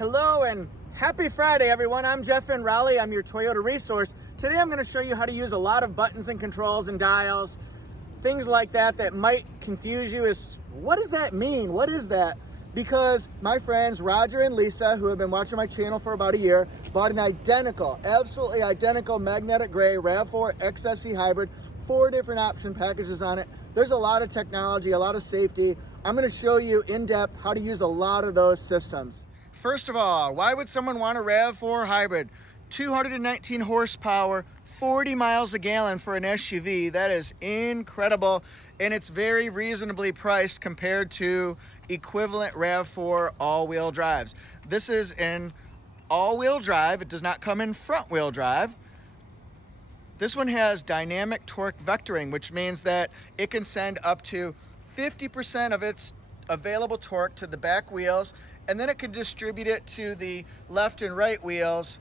Hello and happy Friday, everyone. I'm Jeff in Raleigh. I'm your Toyota resource. Today I'm going to show you how to use a lot of buttons and controls and dials, things like that that might confuse you as, what does that mean? What is that? Because my friends Roger and Lisa, who have been watching my channel for about a year, bought an identical, absolutely identical magnetic gray RAV4 XSE Hybrid, 4 different option packages on it. There's a lot of technology, a lot of safety. I'm going to show you in depth how to use a lot of those systems. First of all, why would someone want a RAV4 Hybrid? 219 horsepower, 40 miles a gallon for an SUV. That is incredible, and it's very reasonably priced compared to equivalent RAV4 all-wheel drives. This is an all-wheel drive. It does not come in front-wheel drive. This one has dynamic torque vectoring, which means that it can send up to 50% of its available torque to the back wheels, and then it can distribute it to the left and right wheels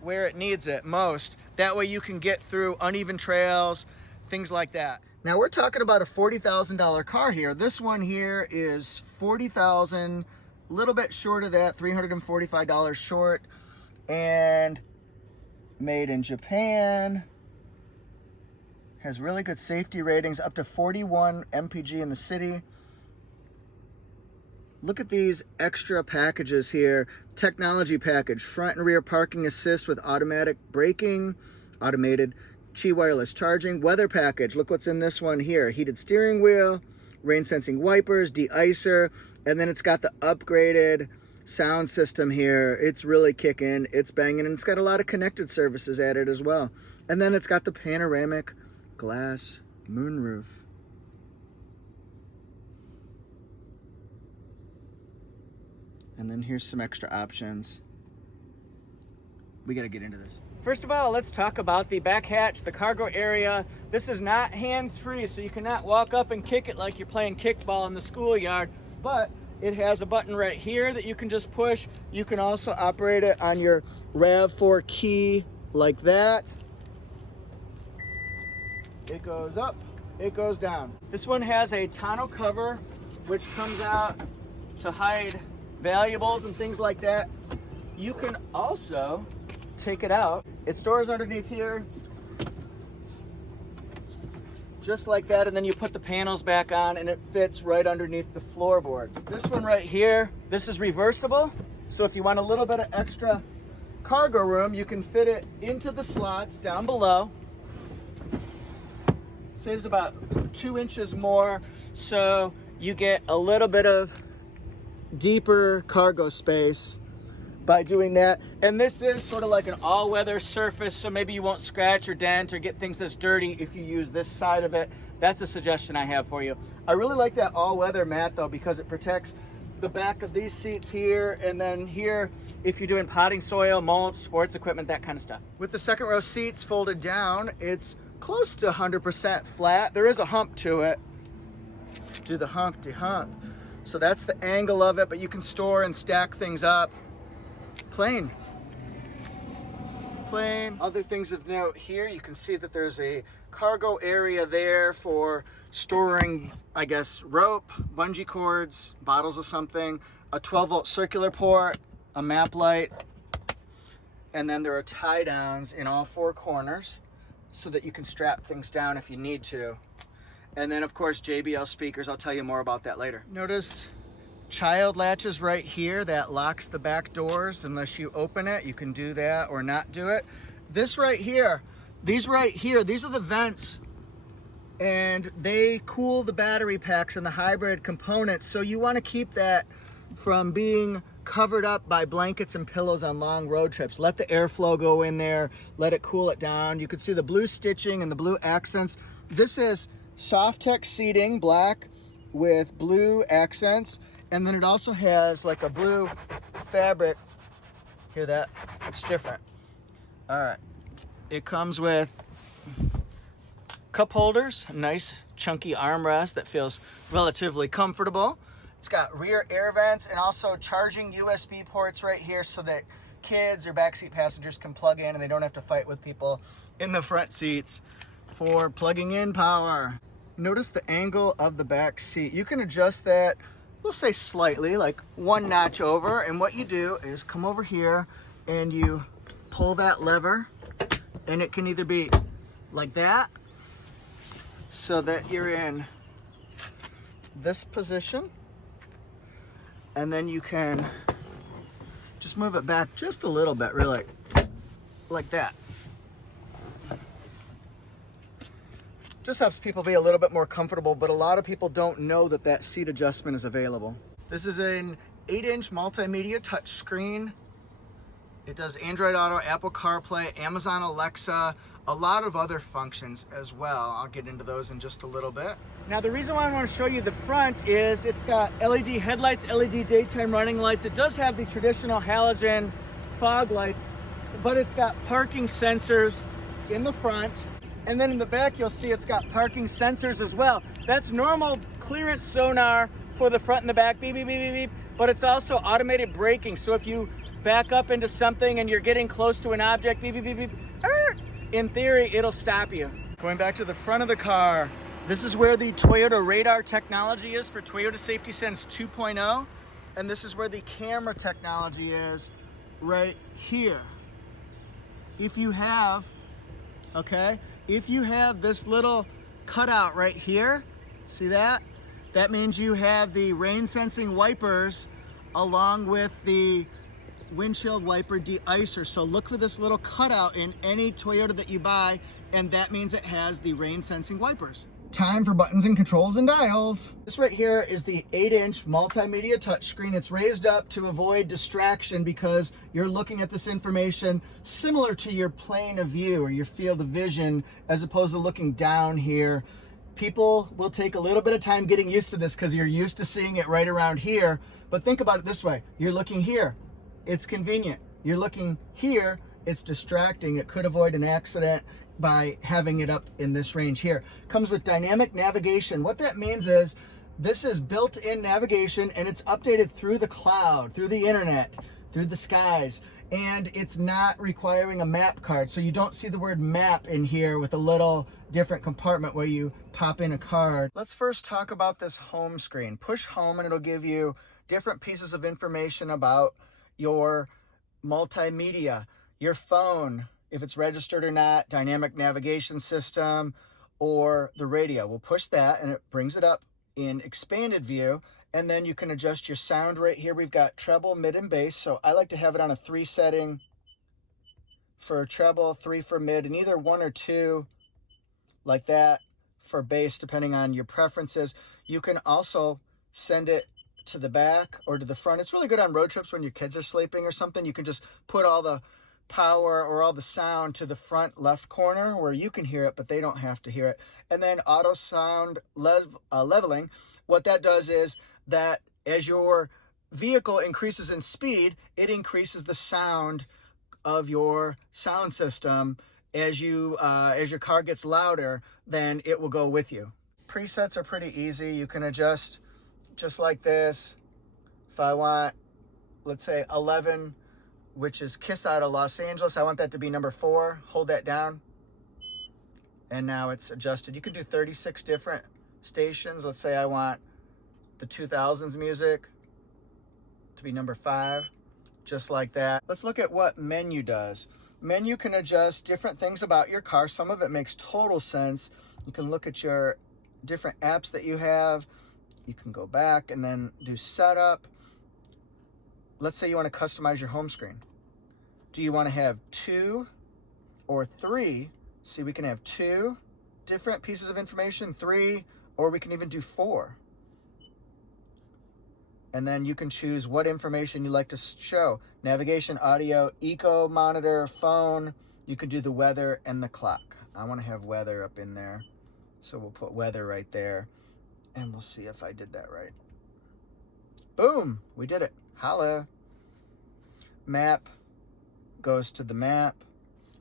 where it needs it most. That way you can get through uneven trails, things like that. Now we're talking about a $40,000 car here. This one here is $40,000, a little bit short of that, $345 short, and made in Japan. Has really good safety ratings, up to 41 mpg in the city. Look at these extra packages here. Technology package, front and rear parking assist with automatic braking, automated Qi wireless charging. Weather package, look what's in this one here. Heated steering wheel, rain sensing wipers, de-icer, and then it's got the upgraded sound system here. It's really kicking, it's banging, and it's got a lot of connected services added as well. And then it's got the panoramic glass moonroof. And then here's some extra options. We got to get into this. First of all, let's talk about the back hatch, the cargo area. This is not hands-free, so you cannot walk up and kick it like you're playing kickball in the schoolyard, but it has a button right here that you can just push. You can also operate it on your RAV4 key like that. It goes up, it goes down. This one has a tonneau cover, which comes out to hide valuables and things like that. You can also take it out. It stores underneath here, just like that, and then you put the panels back on and it fits right underneath the floorboard. This one right here, this is reversible, so if you want a little bit of extra cargo room, you can fit it into the slots down below. Saves about 2 inches more, so you get a little bit of deeper cargo space by doing that. And this is sort of like an all-weather surface, so maybe you won't scratch or dent or get things that's dirty if you use this side of it. That's a suggestion I have for you. I really like that all-weather mat though, because it protects the back of these seats here, and then here if you're doing potting soil, mulch, sports equipment, that kind of stuff. With the second row seats folded down, it's close to 100% flat. There is a hump to it. Do the Humpty Hump. So that's the angle of it, but you can store and stack things up. Plain. Other things of note here, you can see that there's a cargo area there for storing, I guess, rope, bungee cords, bottles of something, a 12-volt circular port, a map light, and then there are tie downs in all 4 corners so that you can strap things down if you need to. And then of course JBL speakers, I'll tell you more about that later. Notice child latches right here that locks the back doors unless you open it. You can do that or not do it. This right here, these are the vents, and they cool the battery packs and the hybrid components, so you want to keep that from being covered up by blankets and pillows on long road trips. Let the airflow go in there, let it cool it down. You can see the blue stitching and the blue accents. This is Softex seating, black with blue accents, and then it also has like a blue fabric. Hear that? It's different. All right. It comes with cup holders, a nice chunky armrest that feels relatively comfortable. It's got rear air vents and also charging USB ports right here so that kids or backseat passengers can plug in and they don't have to fight with people in the front seats for plugging in power. Notice the angle of the back seat. You can adjust that we'll say slightly, like 1 notch over. And what you do is come over here and you pull that lever, and it can either be like that, so that you're in this position, and then you can just move it back just a little bit, really, like that. Just helps people be a little bit more comfortable, but a lot of people don't know that that seat adjustment is available. This is an 8-inch multimedia touchscreen. It does Android Auto, Apple CarPlay, Amazon Alexa, a lot of other functions as well. I'll get into those in just a little bit. Now, the reason why I want to show you the front is it's got LED headlights, LED daytime running lights. It does have the traditional halogen fog lights, but it's got parking sensors in the front. And then in the back, you'll see it's got parking sensors as well. That's normal clearance sonar for the front and the back, beep, beep, beep, beep, beep. But it's also automated braking. So if you back up into something and you're getting close to an object, beep, beep, beep, beep, in theory, it'll stop you. Going back to the front of the car, this is where the Toyota radar technology is for Toyota Safety Sense 2.0. And this is where the camera technology is right here. If you have, if you have this little cutout right here, see that? That means you have the rain sensing wipers along with the windshield wiper de-icer. So look for this little cutout in any Toyota that you buy, and that means it has the rain sensing wipers. Time for buttons and controls and dials. This right here is the 8-inch multimedia touchscreen. It's raised up to avoid distraction because you're looking at this information similar to your plane of view or your field of vision, as opposed to looking down here. People will take a little bit of time getting used to this because you're used to seeing it right around here. But think about it this way. You're looking here. It's convenient. You're looking here. It's distracting. It could avoid an accident by having it up in this range here. Comes with dynamic navigation. What that means is this is built-in navigation, and it's updated through the cloud, through the internet, through the skies, and it's not requiring a map card. So you don't see the word map in here with a little different compartment where you pop in a card. Let's first talk about this home screen. Push home and it'll give you different pieces of information about your multimedia, your phone, if it's registered or not, dynamic navigation system, or the radio. We'll push that and it brings it up in expanded view, and then you can adjust your sound right here. We've got treble, mid, and bass. So I like to have it on a 3 setting for treble, 3 for mid, and either 1 or 2 like that for bass, depending on your preferences. You can also send it to the back or to the front. It's really good on road trips when your kids are sleeping or something. You can just put all the power or all the sound to the front left corner where you can hear it, but they don't have to hear it. And then auto sound leveling. What that does is that as your vehicle increases in speed, it increases the sound of your sound system. As your car gets louder, then it will go with you. Presets are pretty easy. You can adjust just like this. If I want, let's say 11, which is Kiss Out of Los Angeles, I want that to be number 4. Hold that down. And now it's adjusted. You can do 36 different stations. Let's say I want the 2000s music to be number 5, just like that. Let's look at what menu does. Menu can adjust different things about your car. Some of it makes total sense. You can look at your different apps that you have. You can go back and then do setup. Let's say you want to customize your home screen. Do you want to have 2 or 3? See, we can have 2 different pieces of information, 3, or we can even do 4. And then you can choose what information you like to show. Navigation, audio, eco monitor, phone. You can do the weather and the clock. I want to have weather up in there. So we'll put weather right there. And we'll see if I did that right. Boom, we did it. Holla. Map goes to the map.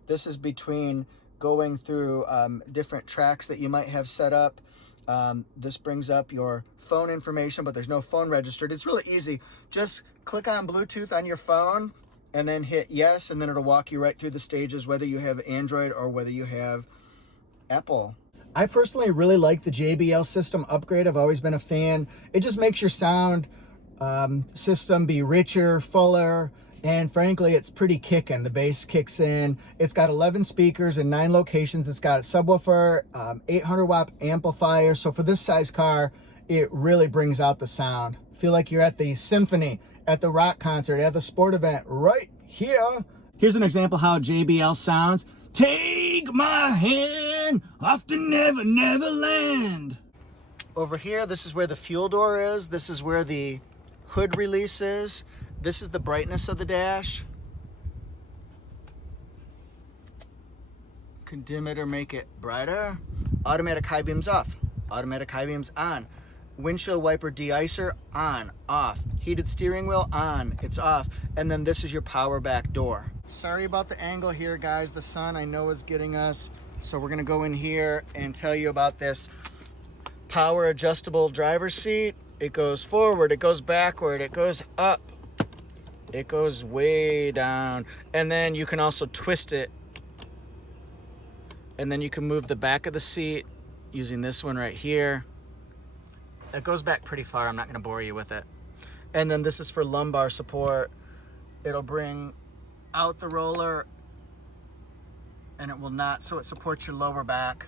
This is between going through different tracks that you might have set up. This brings up your phone information, but there's no phone registered. It's really easy. Just click on Bluetooth on your phone and then hit yes, and then it'll walk you right through the stages, whether you have Android or whether you have Apple. I personally really like the JBL system upgrade. I've always been a fan. It just makes your sound system be richer, fuller, and frankly, it's pretty kicking. The bass kicks in. It's got 11 speakers in 9 locations. It's got a subwoofer, 800 watt amplifier. So for this size car, it really brings out the sound. Feel like you're at the symphony, at the rock concert, at the sport event right here. Here's an example how JBL sounds. Take my hand off to Never Never Land. Over here, this is where the fuel door is. This is where the hood release is. This is the brightness of the dash. You can dim it or make it brighter. Automatic high beams off. Automatic high beams on. Windshield wiper de-icer on, off. Heated steering wheel on, it's off. And then this is your power back door. Sorry about the angle here, guys. The sun, I know, is getting us. So we're gonna go in here and tell you about this power adjustable driver's seat. It goes forward, it goes backward, it goes up, it goes way down. And then you can also twist it. And then you can move the back of the seat using this one right here. It goes back pretty far. I'm not gonna bore you with it. And then this is for lumbar support. It'll bring out the roller and it will not, so it supports your lower back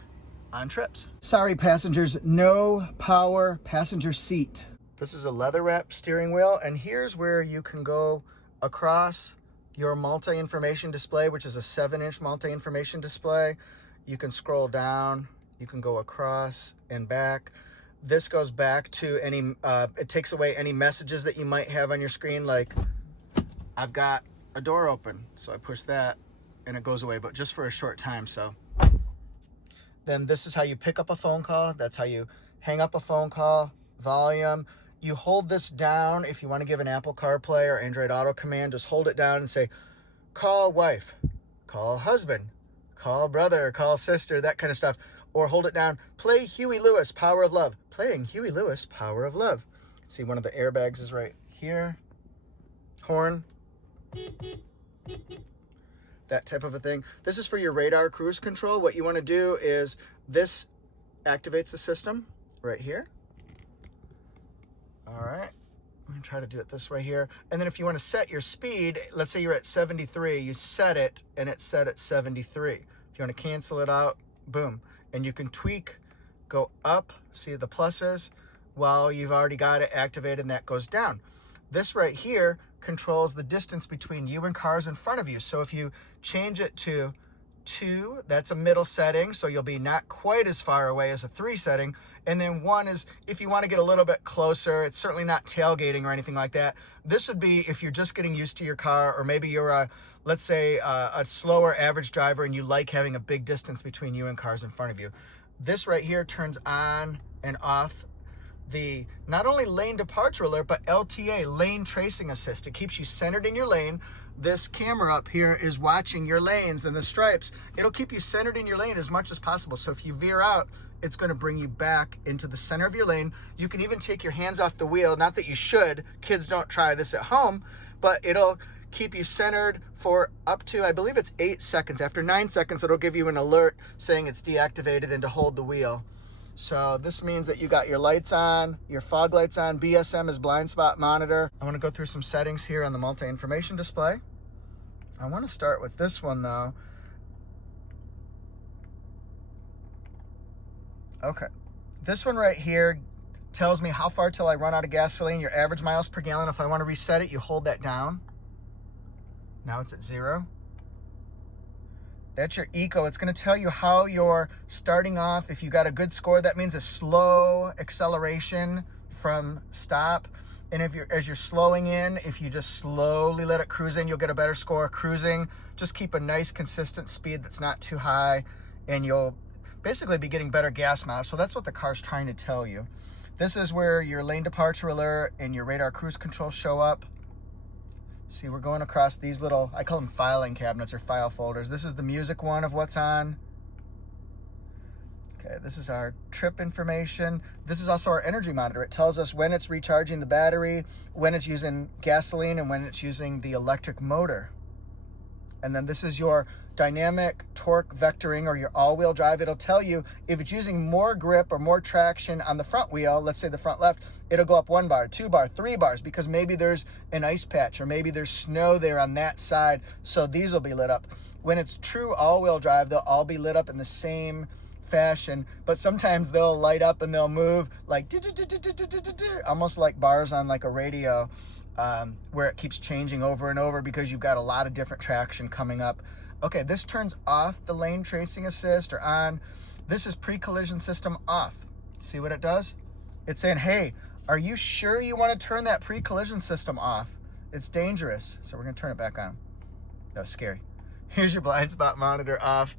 on trips. Sorry passengers, no power passenger seat. This is a leather wrap steering wheel, and here's where you can go across your multi-information display, which is a 7-inch multi-information display. You can scroll down, you can go across and back. This goes back to any, it takes away any messages that you might have on your screen, like I've got a door open, so I push that and it goes away, but just for a short time. So then this is how you pick up a phone call. That's how you hang up a phone call. Volume. You hold this down if you want to give an Apple CarPlay or Android Auto command. Just hold it down and say, call wife, call husband, call brother, call sister, that kind of stuff. Or hold it down, play Huey Lewis, Power of Love. Playing Huey Lewis, Power of Love. See, one of the airbags is right here. Horn. That type of a thing. This is for your radar cruise control. What you want to do is this activates the system right here. All right. I'm going to try to do it this way here. And then if you want to set your speed, let's say you're at 73, you set it and it's set at 73. If you want to cancel it out, boom. And you can tweak, go up, see the pluses, while you've already got it activated, and that goes down. This right here controls the distance between you and cars in front of you. So if you change it to 2, that's a middle setting, so you'll be not quite as far away as a 3 setting. And then 1 is if you want to get a little bit closer. It's certainly not tailgating or anything like that. This would be if you're just getting used to your car, or maybe you're a, let's say, a slower average driver and you like having a big distance between you and cars in front of you. This right here turns on and off the not only lane departure alert, but LTA, lane tracing assist. It keeps you centered in your lane. This camera up here is watching your lanes and the stripes. It'll keep you centered in your lane as much as possible. So if you veer out, it's going to bring you back into the center of your lane. You can even take your hands off the wheel. Not that you should. Kids, don't try this at home, but it'll keep you centered for up to, I believe it's 8 seconds. After 9 seconds, it'll give you an alert saying it's deactivated and to hold the wheel. So this means that you got your lights on, your fog lights on. BSM is blind spot monitor. I want to go through some settings here on the multi-information display. I want to start with this one though. Okay, this one right here tells me how far till I run out of gasoline, your average miles per gallon. If I want to reset it, you hold that down. Now it's at 0. That's your eco. It's going to tell you how you're starting off. If you got a good score, that means a slow acceleration from stop. And if as you're slowing in, if you just slowly let it cruise in, you'll get a better score. Cruising, just keep a nice consistent speed that's not too high, and you'll basically be getting better gas mileage. So that's what the car's trying to tell you. This is where your lane departure alert and your radar cruise control show up. See, we're going across these little, I call them filing cabinets or file folders. This is the music one of what's on. Okay, this is our trip information. This is also our energy monitor. It tells us when it's recharging the battery, when it's using gasoline, and when it's using the electric motor. And then this is your dynamic torque vectoring or your all-wheel drive. It'll tell you if it's using more grip or more traction on the front wheel, let's say the front left, it'll go up 1 bar, 2 bar, 3 bars, because maybe there's an ice patch or maybe there's snow there on that side, so these will be lit up. When it's true all-wheel drive, they'll all be lit up in the same fashion, but sometimes they'll light up and they'll move like almost like bars on like a radio, where it keeps changing over and over because you've got a lot of different traction coming up. Okay, this turns off the lane tracing assist or on. This is pre-collision system off. See what it does? It's saying, hey, are you sure you want to turn that pre-collision system off? It's dangerous. So we're going to turn it back on. That was scary. Here's your blind spot monitor off.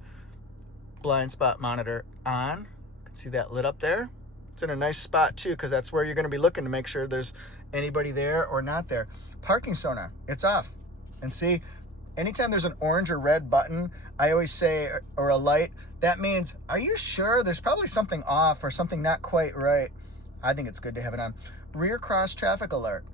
Blind spot monitor on. You can see that lit up there. It's in a nice spot too, because that's where you're going to be looking to make sure there's anybody there or not there. Parking sonar, it's off. And see, anytime there's an orange or red button, I always say, or a light, that means, are you sure there's probably something off or something not quite right? I think it's good to have it on. Rear cross traffic alert,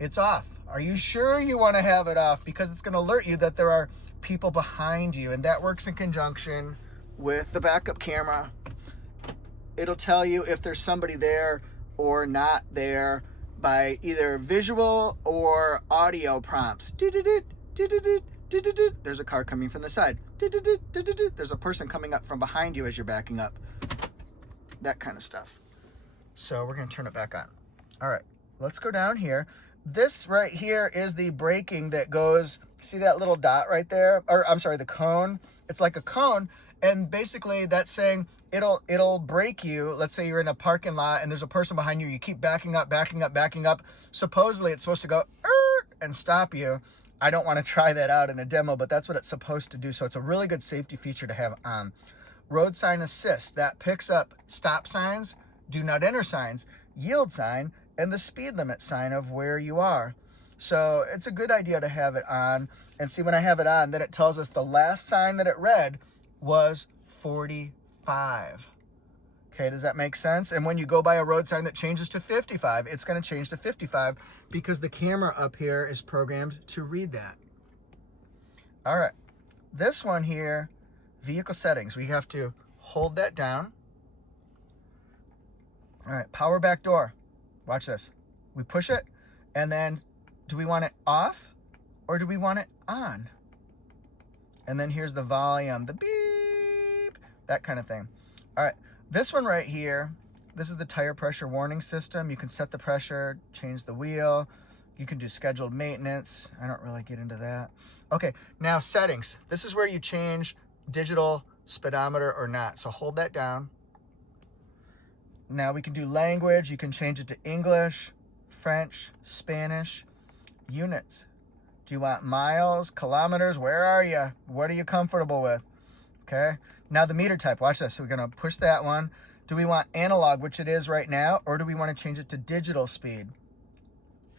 it's off. Are you sure you want to have it off? Because it's going to alert you that there are people behind you, and that works in conjunction with the backup camera. It'll tell you if there's somebody there or not there by either visual or audio prompts. There's a car coming from the side. There's a person coming up from behind you as you're backing up. That kind of stuff. So we're going to turn it back on. All right, let's go down here. This right here is the braking that goes, see that little dot right there? Or I'm sorry, the cone. It's like a cone. And basically that's saying it'll brake you. Let's say you're in a parking lot and there's a person behind you. You keep backing up, backing up, backing up. Supposedly it's supposed to go and stop you. I don't want to try that out in a demo, but that's what it's supposed to do. So it's a really good safety feature to have on. Road sign assist, that picks up stop signs, do not enter signs, yield sign, and the speed limit sign of where you are. So it's a good idea to have it on. And see, when I have it on, then it tells us the last sign that it read was 45. Okay, does that make sense? And when you go by a road sign that changes to 55, it's going to change to 55 because the camera up here is programmed to read that. All right, this one here, vehicle settings, we have to hold that down. All right, power back door. Watch this. We push it, and then do we want it off or do we want it on? And then here's the volume, the beep, that kind of thing. All right, this one right here, this is the tire pressure warning system. You can set the pressure, change the wheel. You can do scheduled maintenance. I don't really get into that. Okay, now settings. This is where you change digital speedometer or not. So hold that down. Now we can do language. You can change it to English, French, Spanish, units. Do you want miles, kilometers? Where are you? What are you comfortable with? Okay. Now the meter type, watch this. So we're going to push that one. Do we want analog, which it is right now, or do we want to change it to digital speed?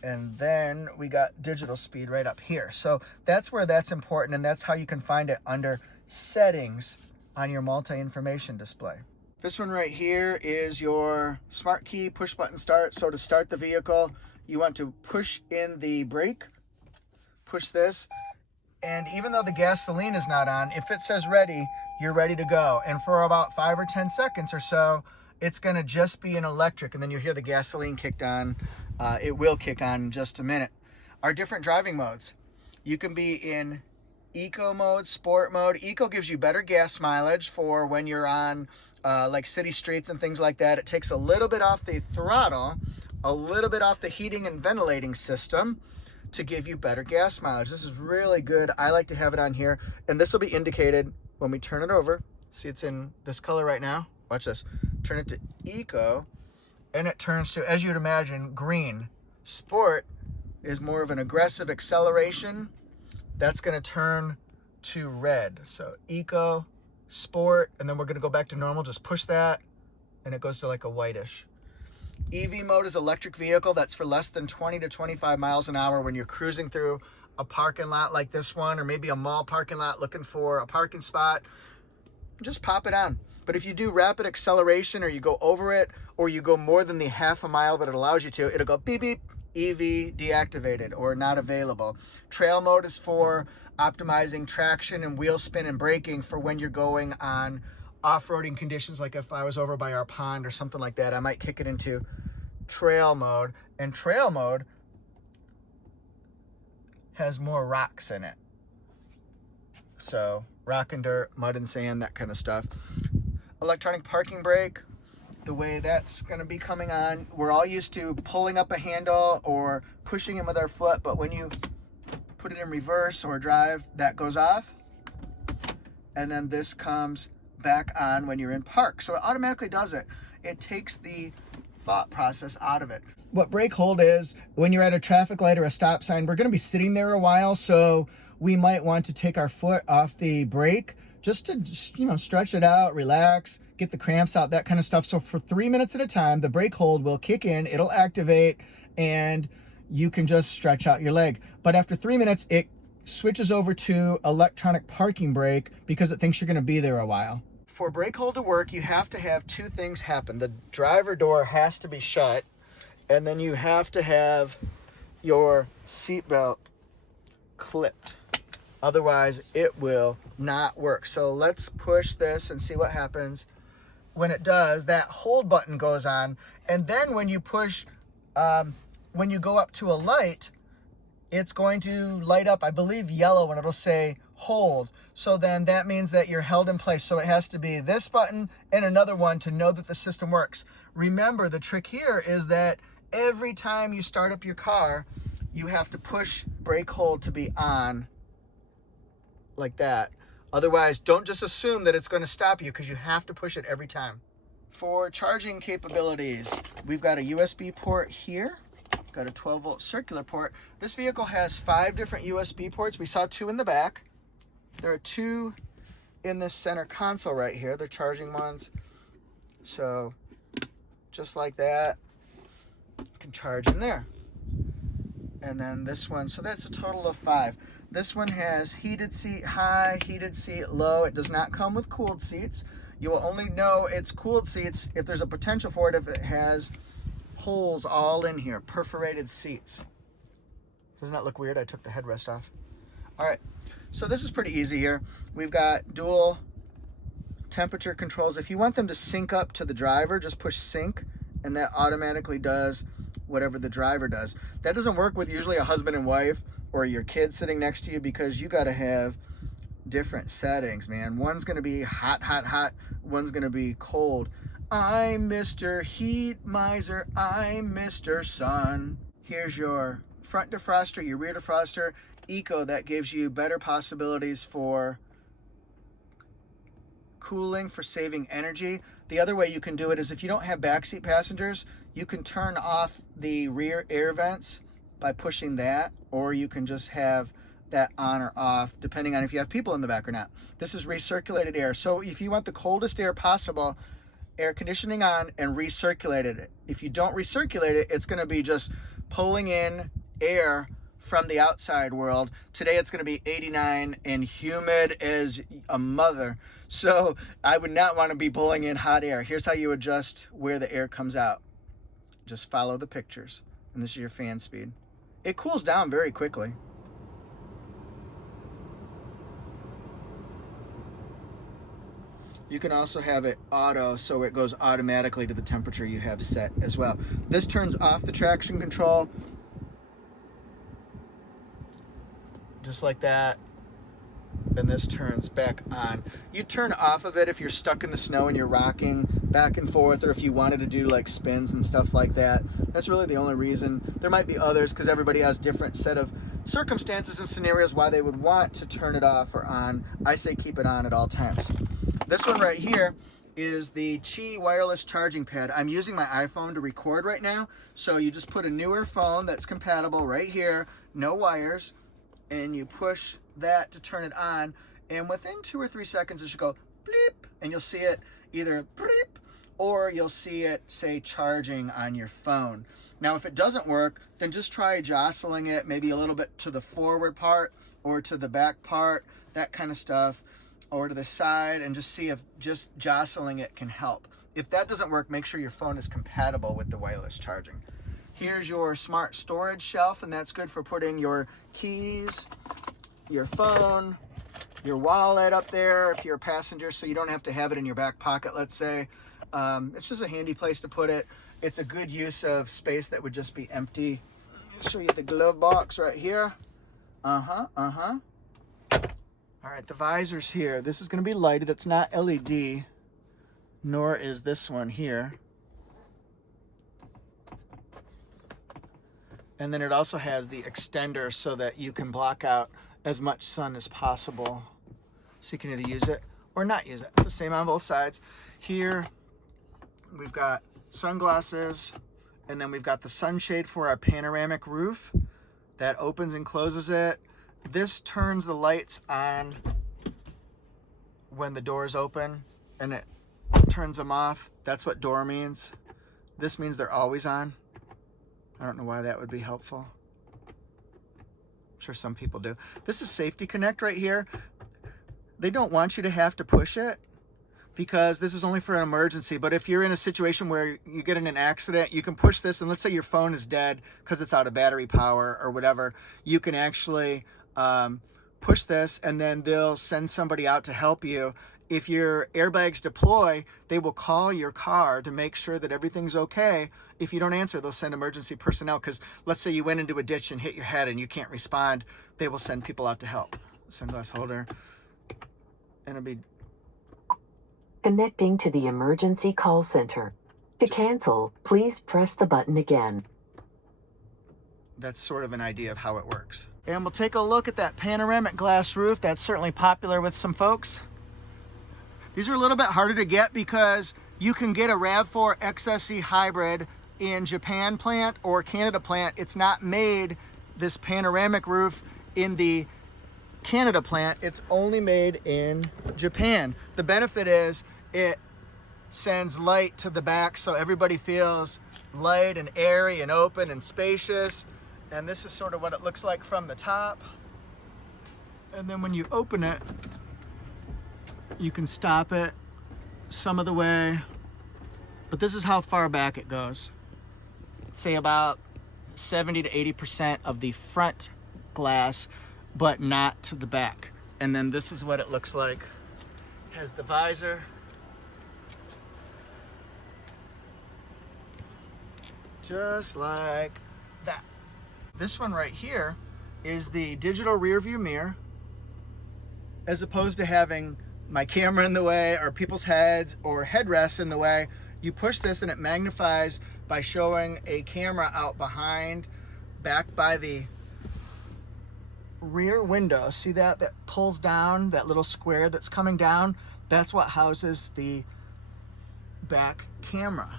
And then we got digital speed right up here. So that's where that's important, and that's how you can find it under settings on your multi-information display. This one right here is your smart key push button start. So to start the vehicle, you want to push in the brake, push this, and even though the gasoline is not on, if it says ready, you're ready to go. And for about 5 or 10 seconds or so, it's gonna just be an electric, and then you hear the gasoline kicked on. It will kick on in just a minute. Our different driving modes. You can be in eco mode, sport mode. Eco gives you better gas mileage for when you're on like city streets and things like that. It takes a little bit off the throttle, a little bit off the heating and ventilating system to give you better gas mileage. This is really good. I like to have it on here, and this will be indicated when we turn it over. See, it's in this color right now. Watch this. Turn it to eco, and it turns to, as you'd imagine, green. Sport is more of an aggressive acceleration. That's going to turn to red. So eco, sport, and then we're going to go back to normal. Just push that, and it goes to like a whitish. EV mode is electric vehicle. That's for less than 20 to 25 miles an hour when you're cruising through a parking lot like this one, or maybe a mall parking lot looking for a parking spot. Just pop it on. But if you do rapid acceleration, or you go over it, or you go more than the half a mile that it allows you to, it'll go beep, beep, EV deactivated or not available. Trail mode is for optimizing traction and wheel spin and braking for when you're going on off-roading conditions, like if I was over by our pond or something like that, I might kick it into trail mode. And trail mode has more rocks in it. So rock and dirt, mud and sand, that kind of stuff. Electronic parking brake, the way that's going to be coming on, we're all used to pulling up a handle or pushing it with our foot, but when you put it in reverse or drive, that goes off. And then this comes back on when you're in park. So it automatically does it. It takes the thought process out of it. What brake hold is, when you're at a traffic light or a stop sign, we're going to be sitting there a while, so we might want to take our foot off the brake just to, you know, stretch it out, relax, get the cramps out, that kind of stuff. So for 3 minutes at a time, the brake hold will kick in, it'll activate, and you can just stretch out your leg. But after 3 minutes, it switches over to electronic parking brake because it thinks you're going to be there a while. For brake hold to work, you have to have two things happen. The driver door has to be shut, and then you have to have your seatbelt clipped. Otherwise, it will not work. So let's push this and see what happens. When it does, that hold button goes on, and then when you push, when you go up to a light, it's going to light up, I believe, yellow, and it'll say hold. So then that means that you're held in place. So it has to be this button and another one to know that the system works. Remember, the trick here is that every time you start up your car, you have to push brake hold to be on like that. Otherwise, don't just assume that it's going to stop you, because you have to push it every time. For charging capabilities, we've got a USB port here. Got a 12-volt circular port. This vehicle has 5 different USB ports. We saw 2 in the back. There are 2 in this center console right here. They're charging ones. So just like that, you can charge in there. And then this one, so that's a total of 5. This one has heated seat high, heated seat low. It does not come with cooled seats. You will only know it's cooled seats if there's a potential for it, if it has holes all in here, perforated seats. Doesn't that look weird? I took the headrest off. All right, so this is pretty easy here. We've got dual temperature controls. If you want them to sync up to the driver, just push sync, and that automatically does whatever the driver does. That doesn't work with usually a husband and wife or your kid sitting next to you, because you got to have different settings, man. One's going to be hot, hot, hot. One's going to be cold. I'm Mr. Heat Miser. I'm Mr. Sun. Here's your front defroster, your rear defroster. Eco, that gives you better possibilities for cooling, for saving energy. The other way you can do it is if you don't have backseat passengers, you can turn off the rear air vents by pushing that, or you can just have that on or off depending on if you have people in the back or not. This is recirculated air. So if you want the coldest air possible, air conditioning on and recirculated it. If you don't recirculate it, it's going to be just pulling in air from the outside world. Today it's going to be 89 and humid as a mother. So I would not want to be pulling in hot air. Here's how you adjust where the air comes out. Just follow the pictures. And this is your fan speed. It cools down very quickly. You can also have it auto, so it goes automatically to the temperature you have set as well. This turns off the traction control, just like that, and this turns back on. You turn off of it if you're stuck in the snow and you're rocking back and forth, or if you wanted to do like spins and stuff like that. That's really the only reason. There might be others, because everybody has different set of circumstances and scenarios why they would want to turn it off or on. I say keep it on at all times. This one right here is the Qi wireless charging pad. I'm using my iPhone to record right now, so you just put a newer phone that's compatible right here, no wires, and you push that to turn it on, and within 2 or 3 seconds it should go bleep, and you'll see it either bleep or you'll see it say charging on your phone. Now if it doesn't work, then just try jostling it maybe a little bit to the forward part or to the back part, that kind of stuff, or to the side, and just see if just jostling it can help. If that doesn't work, make sure your phone is compatible with the wireless charging. Here's your smart storage shelf, and that's good for putting your keys, your phone, your wallet up there if you're a passenger, so you don't have to have it in your back pocket, let's say. It's just a handy place to put it. It's a good use of space that would just be empty. I'll show you the glove box right here. All right, the visor's here. This is going to be lighted. It's not LED, nor is this one here. And then it also has the extender so that you can block out as much sun as possible. So you can either use it or not use it. It's the same on both sides. Here, we've got sunglasses, and then we've got the sunshade for our panoramic roof. That opens and closes it. This turns the lights on when the doors open, and it turns them off. That's what door means. This means they're always on. I don't know why that would be helpful. I'm sure some people do. This is Safety Connect right here. They don't want you to have to push it because this is only for an emergency. But if you're in a situation where you get in an accident, you can push this, and let's say your phone is dead because it's out of battery power or whatever, you can actually push this, and then they'll send somebody out to help you. If your airbags deploy, they will call your car to make sure that everything's okay. If you don't answer, they'll send emergency personnel, because let's say you went into a ditch and hit your head and you can't respond, they will send people out to help. Sunglass holder. And it'll be connecting to the emergency call center. To cancel, please press the button again. That's sort of an idea of how it works. And we'll take a look at that panoramic glass roof. That's certainly popular with some folks. These are a little bit harder to get because you can get a RAV4 XSE Hybrid in Japan plant or Canada plant. It's not made, this panoramic roof, in the Canada plant. It's only made in Japan. The benefit is it sends light to the back so everybody feels light and airy and open and spacious. And this is sort of what it looks like from the top. And then when you open it, you can stop it some of the way, but this is how far back it goes. Say about 70 to 80% of the front glass, but not to the back. And then this is what it looks like. Has the visor. Just like that. This one right here is the digital rear view mirror. As opposed to having my camera in the way or people's heads or headrests in the way, you push this and it magnifies by showing a camera out behind, back by the rear window. See that pulls down, that little square that's coming down? That's what houses the back camera,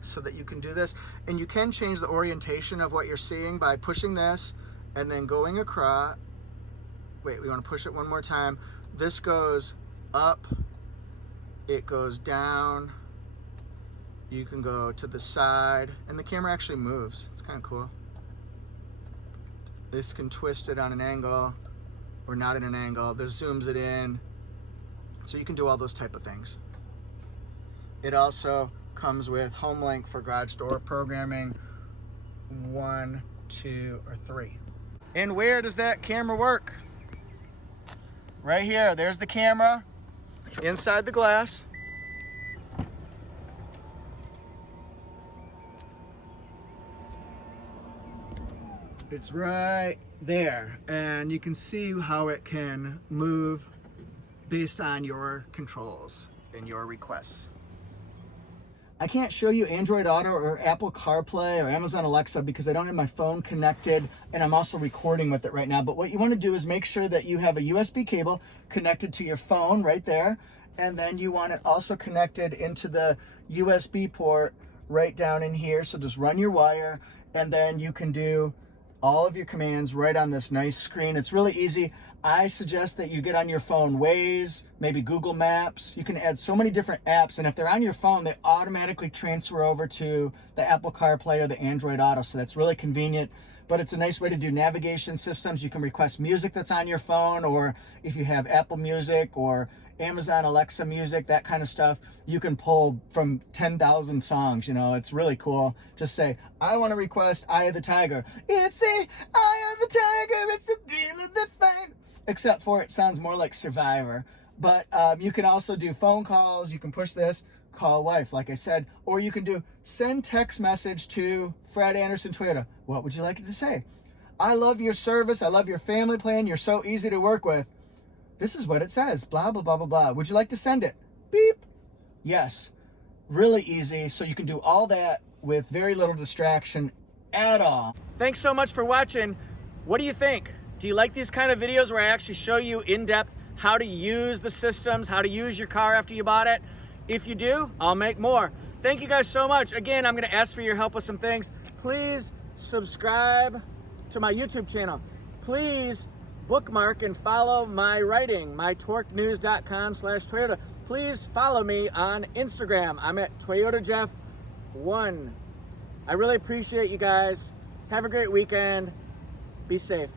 so that you can do this. And you can change the orientation of what you're seeing by pushing this and then going across. Wait, we want to push it one more time. This goes up, it goes down, you can go to the side, and the camera actually moves. It's kind of cool. This can twist it on an angle or not in an angle. This zooms it in, so you can do all those type of things. It also comes with home link for garage door programming 1, 2, or 3. And where does that camera work? Right here, there's the camera inside the glass. It's right there, and you can see how it can move based on your controls and your requests. I can't show you Android Auto or Apple CarPlay or Amazon Alexa because I don't have my phone connected, and I'm also recording with it right now. But what you want to do is make sure that you have a USB cable connected to your phone right there, and then you want it also connected into the USB port right down in here. So just run your wire, and then you can do all of your commands right on this nice screen. It's really easy. I suggest that you get on your phone Waze, maybe Google Maps. You can add so many different apps, and if they're on your phone, they automatically transfer over to the Apple CarPlay or the Android Auto, so that's really convenient. But it's a nice way to do navigation systems. You can request music that's on your phone, or if you have Apple Music or Amazon Alexa music, that kind of stuff. You can pull from 10,000 songs, you know, it's really cool. Just say, I want to request Eye of the Tiger. It's the Eye of the Tiger, it's the thrill of the fight. Except for it sounds more like Survivor. But you can also do phone calls. You can push this, call wife, like I said, or you can do send text message to Fred Anderson Toyota. What would you like it to say? I love your service. I love your family plan. You're so easy to work with. This is what it says, blah, blah, blah, blah, blah. Would you like to send it? Beep. Yes. Really easy. So you can do all that with very little distraction at all. Thanks so much for watching. What do you think? Do you like these kind of videos where I actually show you in depth how to use the systems, how to use your car after you bought it? If you do, I'll make more. Thank you guys so much. Again, I'm going to ask for your help with some things. Please subscribe to my YouTube channel. Please bookmark and follow my writing, mytorquenews.com/Toyota. Please follow me on Instagram. I'm at ToyotaJeff1. I really appreciate you guys. Have a great weekend. Be safe.